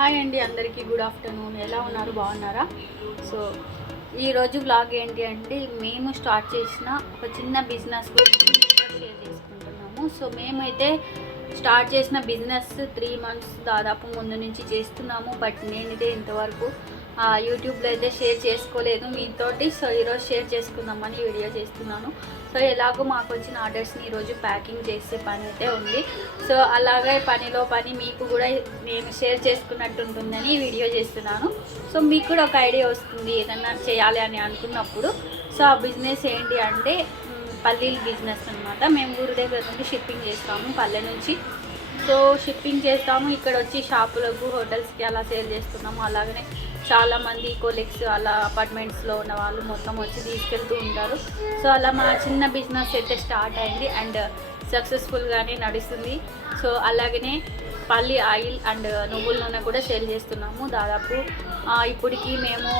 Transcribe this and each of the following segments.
Hi అండి, అందరికీ good afternoon. ఎలా ఉన్నారు? బాగున్నారా? సో ఈరోజు వ్లాగ్ ఏంటి అంటే మేము స్టార్ట్ చేసిన ఒక చిన్న బిజినెస్ గురించి షేర్ చేసుకుంటున్నాము. సో మేమైతే స్టార్ట్ చేసిన బిజినెస్ 3 months దాదాపు ముందు నుంచి చేస్తున్నాము. బట్ నేనైతే ఇంతవరకు యూట్యూబ్లో అయితే షేర్ చేసుకోలేదు మీతోటి. సో ఈరోజు షేర్ చేసుకుందామని వీడియో చేస్తున్నాను. సో ఎలాగో మాకు వచ్చిన ఆర్డర్స్ని ఈరోజు ప్యాకింగ్ చేసే పని అయితే ఉంది. సో అలాగే పనిలో పని మీకు కూడా నేను షేర్ చేసుకున్నట్టు ఉంటుందని వీడియో చేస్తున్నాను. సో మీకు కూడా ఒక ఐడియా వస్తుంది ఏదన్నా చేయాలి అని అనుకున్నప్పుడు. సో ఆ బిజినెస్ ఏంటి అంటే పల్లీల బిజినెస్ అనమాట. మేము ఊరి దగ్గర నుండి షిప్పింగ్ చేస్తాము, పల్లె నుంచి. సో షిప్పింగ్ చేస్తాము, ఇక్కడ వచ్చి షాపులకు, హోటల్స్కి అలా సేల్ చేస్తున్నాము. అలాగనే చాలామంది కొలీగ్స్ అలా అపార్ట్మెంట్స్లో ఉన్న వాళ్ళు మొత్తం వచ్చి తీసుకెళ్తూ ఉంటారు. సో అలా మా చిన్న బిజినెస్ అయితే స్టార్ట్ అయింది అండ్ సక్సెస్ఫుల్గానే నడుస్తుంది. సో అలాగనే పల్లి ఆయిల్ అండ్ నువ్వుల నూనె కూడా సేల్ చేస్తున్నాము. దాదాపు ఇప్పటికి మేము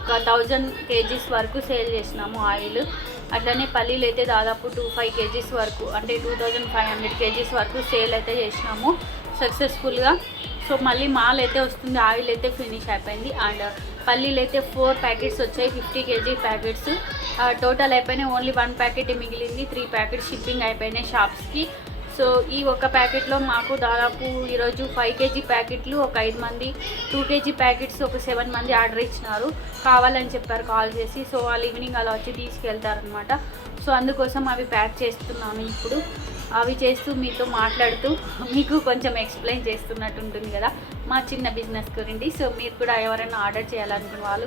ఒక 1000 kgs వరకు సేల్ చేసినాము ఆయిల్. అట్లనే పల్లీలు అయితే దాదాపు 25 kgs వరకు, అంటే 2500 kgs వరకు సేల్ అయితే చేసినాము సక్సెస్ఫుల్గా. సో మళ్ళీ మాల్ అయితే వస్తుంది, ఆయిల్ అయితే ఫినిష్ అయిపోయింది. అండ్ పల్లీలు అయితే 4 ప్యాకెట్స్ వచ్చాయి, 50 kg ప్యాకెట్స్ టోటల్ అయిపోయినాయి. ఓన్లీ 1 ప్యాకెట్ మిగిలింది, 3 ప్యాకెట్స్ షిప్పింగ్ అయిపోయినాయి షాప్స్కి. సో ఈ ఒక్క ప్యాకెట్లో మాకు దాదాపు ఈరోజు 5 kg ప్యాకెట్లు ఒక 5 మంది, 2 kg ప్యాకెట్స్ ఒక 7 మంది ఆర్డర్ ఇచ్చినారు, కావాలని చెప్పారు కాల్ చేసి. సో వాళ్ళు ఈవినింగ్ అలా వచ్చి తీసుకెళ్తారనమాట. సో అందుకోసం అవి ప్యాక్ చేస్తున్నాను ఇప్పుడు. అవి చేస్తూ మీతో మాట్లాడుతూ మీకు కొంచెం ఎక్స్ప్లెయిన్ చేస్తున్నట్టు ఉంటుంది కదా మా చిన్న బిజినెస్ గురించి. సో మీరు కూడా ఎవరైనా ఆర్డర్ చేయాలనుకున్న వాళ్ళు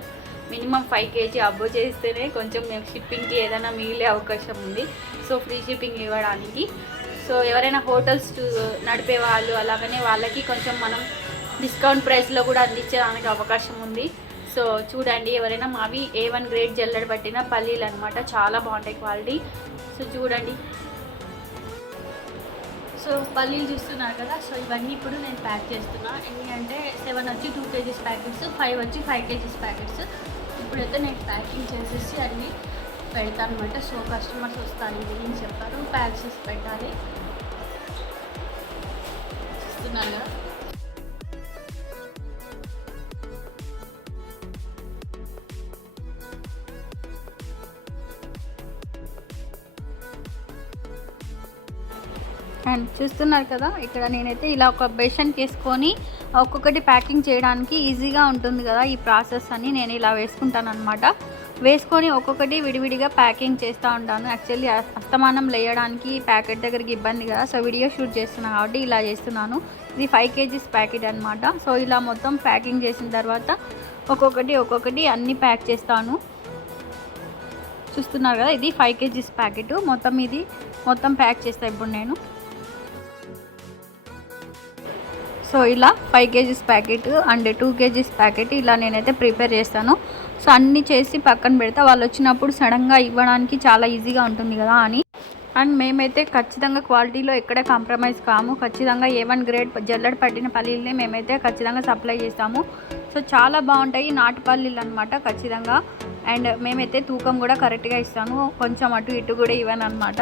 మినిమం 5 kg అబ్బో చేస్తేనే కొంచెం మేము షిప్పింగ్కి ఏదైనా మిగిలే అవకాశం ఉంది. సో ఫ్రీ షిప్పింగ్ ఇవ్వడానికి. సో ఎవరైనా హోటల్స్ నడిపే వాళ్ళు అలాగనే వాళ్ళకి కొంచెం మనం డిస్కౌంట్ ప్రైస్లో కూడా అందించడానికి అవకాశం ఉంది. సో చూడండి, ఎవరైనా మావి A1 గ్రేడ్ జల్లెడ పట్టిన పల్లీలు అనమాట, చాలా బాగుంటాయి క్వాలిటీ. సో చూడండి, సో పల్లీలు చూస్తున్నారు కదా. సో ఇవన్నీ ఇప్పుడు నేను ప్యాక్ చేస్తున్నా. ఎందుకంటే 7 వచ్చి 2 kg ప్యాకెట్స్, 5 వచ్చి 5 kg ప్యాకెట్స్. ఇప్పుడైతే నేను ప్యాకింగ్ చేసేసి అన్నీ పెడతాను అనమాట. సో కస్టమర్స్ వస్తారు అని చెప్పారు, ప్యాక్ చేసి పెట్టాలి. చూస్తున్నారు కదా. అండ్ చూస్తున్నారు కదా, ఇక్కడ నేనైతే ఇలా ఒక బేషన్ తీసుకొని ఒక్కొక్కటి ప్యాకింగ్ చేయడానికి ఈజీగా ఉంటుంది కదా ఈ ప్రాసెస్ అని నేను ఇలా వేసుకుంటాను అనమాట. వేసుకొని ఒక్కొక్కటి విడివిడిగా ప్యాకింగ్ చేస్తూ ఉంటాను. యాక్చువల్లీ అస్తమానం లేయడానికి ప్యాకెట్ దగ్గరికి ఇబ్బంది కదా. సో వీడియో షూట్ చేస్తున్నాను కాబట్టి ఇలా చేస్తున్నాను. ఇది 5 kg ప్యాకెట్ అనమాట. సో ఇలా మొత్తం ప్యాకింగ్ చేసిన తర్వాత ఒక్కొక్కటి అన్నీ ప్యాక్ చేస్తాను. చూస్తున్నారు కదా, ఇది 5 kg ప్యాకెట్. ఇది మొత్తం ప్యాక్ చేస్తాను ఇప్పుడు నేను. సో ఇలా 5 kg packet and 2 kg packet ఇలా నేనైతే ప్రిపేర్ చేస్తాను. సో అన్నీ చేసి పక్కన పెడతా, వాళ్ళు వచ్చినప్పుడు సడన్గా ఇవ్వడానికి చాలా ఈజీగా ఉంటుంది కదా అని. అండ్ మేమైతే ఖచ్చితంగా క్వాలిటీలో ఎక్కడ కాంప్రమైజ్ కాము. ఖచ్చితంగా A1 గ్రేడ్ జల్లెడ పట్టిన పల్లీలని మేమైతే ఖచ్చితంగా సప్లై చేస్తాము. సో చాలా బాగుంటాయి నాటు పల్లీలు అనమాట ఖచ్చితంగా. అండ్ మేమైతే తూకం కూడా కరెక్ట్గా ఇస్తాను, కొంచెం అటు ఇటు కూడా ఇవ్వను అనమాట.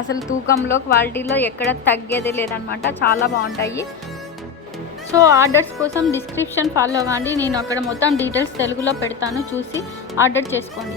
అసలు తూకంలో క్వాలిటీలో ఎక్కడ తగ్గేదే లేదనమాట, చాలా బాగుంటాయి. సో ఆర్డర్స్ కోసం డిస్క్రిప్షన్ ఫాలో కాండి, నేను అక్కడ మొత్తం డీటెయిల్స్ తెలుగులో పెడతాను, చూసి ఆర్డర్ చేసుకోండి.